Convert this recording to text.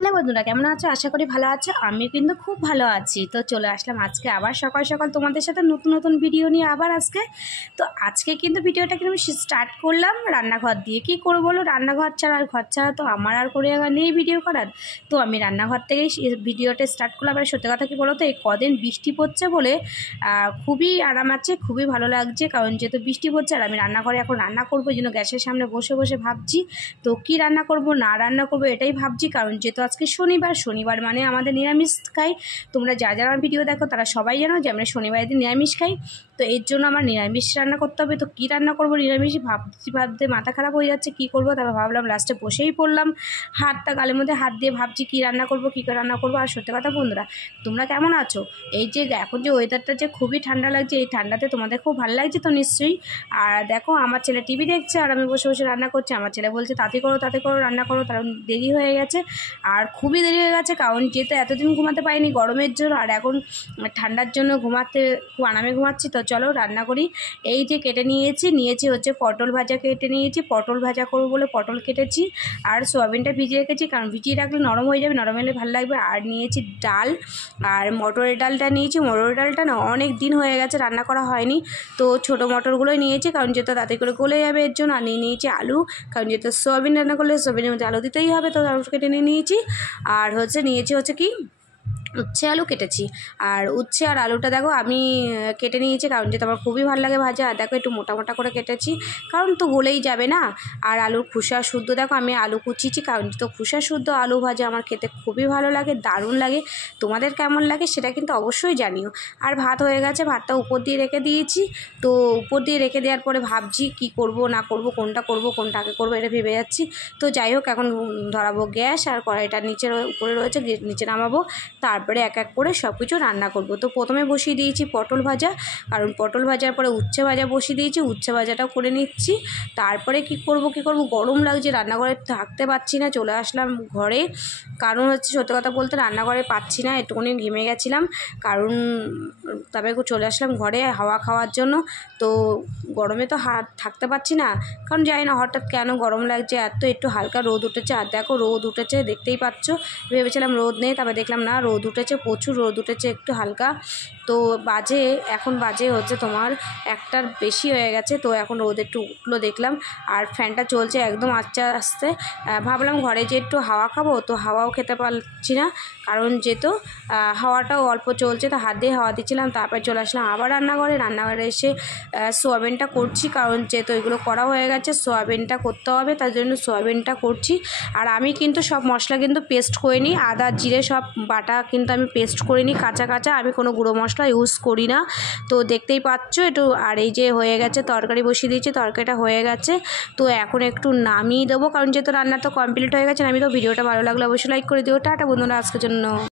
Hello বন্ধুরা, কেমন আছো? আশা করি ভালো আছো। আমি কিন্তু খুব ভালো আছি। তো চলে আসলাম আজকে আবার সকাল সকাল তোমাদের সাথে নতুন নতুন ভিডিও নিয়ে আবার আজকে। তো আজকে কিন্তু ভিডিওটা কিন্তু আমি স্টার্ট করলাম রান্নাঘর দিয়ে। কি করবো বলো, রান্নাঘর ছাড়া আর ঘর ছাড়া তো আমার আর করে নেই ভিডিও করার। তো আমি রান্নাঘর থেকেই ভিডিওটা স্টার্ট করলাম। আর সত্যি কথা কি বলো তো, এই কদিন বৃষ্টি পড়ছে বলে খুবই আরাম আছে, খুবই ভালো লাগছে। কারণ যেহেতু বৃষ্টি পড়ছে আর আমি রান্নাঘরে এখন রান্না করবো, এই জন্য গ্যাসের সামনে বসে বসে ভাবছি তো কি রান্না করব না রান্না করব এটাই ভাবছি। কারণ যেহেতু আজকে শনিবার মানে আমাদের নিরামিষ খাই। তোমরা যারা আমার ভিডিও দেখো তারা সবাই জানো যে আমরা শনিবারের দিন নিরামিষ খাই। তো এর জন্য আমার নিরামিষ রান্না করতে হবে। তো কী রান্না করবো, নিরামিষ ভাবতে মাথা খারাপ হয়ে যাচ্ছে কী করবো। তারপর ভাবলাম, লাস্টে বসেই পড়লাম, হাতটা গালের মধ্যে হাত দিয়ে ভাবছি কী রান্না করবো, কী করে রান্না করবো। আর সত্যি কথা বন্ধুরা, তোমরা কেমন আছো? এই যে এখন যে ওয়েদারটা যে খুবই ঠান্ডা লাগছে, এই ঠান্ডাতে তোমাদের খুব ভালো লাগছে তো নিশ্চয়ই। আর দেখো, আমার ছেলে টিভি দেখছে আর আমি বসে বসে রান্না করছি। আমার ছেলে বলছে তাতে করো রান্না করো, কারণ দেরি হয়ে গেছে। আর খুবই দেরি হয়ে গেছে, কারণ যেহেতু এতদিন ঘুমাতে পারিনি গরমের জন্য, আর এখন ঠান্ডার জন্য ঘুমাতে খুব আরামে ঘুমাচ্ছি। তো চলো রান্না করি। এই যে কেটে নিয়েছি হচ্ছে পটল ভাজা কেটে নিয়েছি। পটল ভাজা করবো বলে পটল কেটেছি। আর সোয়াবিনটা ভিজিয়ে রেখেছি, কারণ ভিজিয়ে রাখলে নরম হয়ে যাবে, নরম হলে ভালো লাগবে। আর নিয়েছি ডাল, আর মটরের ডালটা নিয়েছি। মটরের ডালটা না অনেক দিন হয়ে গেছে রান্না করা হয়নি, তো ছোটো মটরগুলোই নিয়েছি, কারণ যেহেতু তাতে করে গলে যাবে এর জন্য। আর নিয়েছি আলু, কারণ যেহেতু সোয়াবিন রান্না করলে সোয়াবিনের মধ্যে আলু দিতেই হবে, তো আলু কেটে নিয়েছি। আর নিয়েছি কি উচ্ছে আলু কেটেছি। আর উচ্ছে আর আলুটা দেখো আমি কেটে নিয়েছি, কারণ যেটা আমার খুবই ভালো লাগে ভাজা। আর দেখো একটু মোটা মোটা করে কেটেছি, কারণ তো গলেই যাবে না। আর আলুর খোসা শুদ্ধ দেখো আমি আলু কুচিয়েছি, কারণ তো খোসা শুদ্ধ আলু ভাজা আমার খেতে খুবই ভালো লাগে, দারুণ লাগে। তোমাদের কেমন লাগে সেটা কিন্তু অবশ্যই জানিও। আর ভাত হয়ে গেছে, ভাতটা উপর দিয়ে রেখে দিয়েছি। তো উপর দিয়ে রেখে দেওয়ার পরে ভাবছি কি করব না করব, কোনটা আগে করবো এটা ভেবে যাচ্ছি। তো যাই হোক, এখন ধরাবো গ্যাস, আর কড়াইটা উপরে রয়েছে, নিচে নামাবো। তারপরে এক এক করে সব কিছু রান্না করব। তো প্রথমে বসিয়ে দিয়েছি পটল ভাজা, কারণ পটল ভাজার পরে উচ্ছে ভাজা বসিয়ে দিয়েছি, উচ্ছে ভাজাটাও করে নিচ্ছি। তারপরে কি করব গরম লাগছে, রান্নাঘরে থাকতে পারছি না, চলে আসলাম ঘরে। কারণ হচ্ছে সত্যি কথা বলতে রান্নাঘরে পাচ্ছি না, একটুখানি ঘেমে গেছিলাম, কারণ তবে চলে আসলাম ঘরে হাওয়া খাওয়ার জন্য। তো গরমে তো থাকতে পারছি না, কারণ জানি না হঠাৎ কেন গরম লাগছে এত। একটু হালকা রোদ উঠেছে, আর দেখো রোদ উঠেছে দেখতেই পাচ্ছ। ভেবেছিলাম রোদ নেই, তবে দেখলাম না রোদ উঠেছে, প্রচুর রোদ উঠেছে, একটু হালকা। তো এখন বাজে হচ্ছে তোমার 1টার বেশি হয়ে গেছে। তো এখন রোদ একটু উঠলো দেখলাম, আর ফ্যানটা চলছে একদম আস্তে আস্তে। ভাবলাম ঘরে যে একটু হাওয়া খাবো, তো হাওয়াও খেতে পারছি না, কারণ যেহেতু হাওয়াটাও অল্প চলছে, তো হাত দিয়ে হাওয়া দিচ্ছিলাম। তারপরে চলে আসলাম আবার রান্নাঘরে এসে সোয়াবিনটা করছি, কারণ যেহেতু এগুলো করা হয়ে গেছে সোয়াবিনটা করতে হবে, তার জন্য সোয়াবিনটা করছি। আর আমি কিন্তু সব মশলা কিন্তু পেস্ট করে নিই, আদা জিরে সব বাটা কিন্তু আমি পেস্ট করে নিই কাঁচা। আমি কোনো গুঁড়ো মশলা ইউজ করি না, তো দেখতেই পাচ্ছ একটু। আর এই যে হয়ে গেছে, তরকারি বসিয়ে দিয়েছি, তরকারিটা হয়ে গেছে। তো এখন একটু নামিয়ে দেবো, কারণ যেহেতু রান্না তো কমপ্লিট হয়ে গেছে। আমি তো ভিডিওটা ভালো লাগলে অবশ্যই লাইক করে দিও। টাটা বন্ধুরা, আজকের জন্য।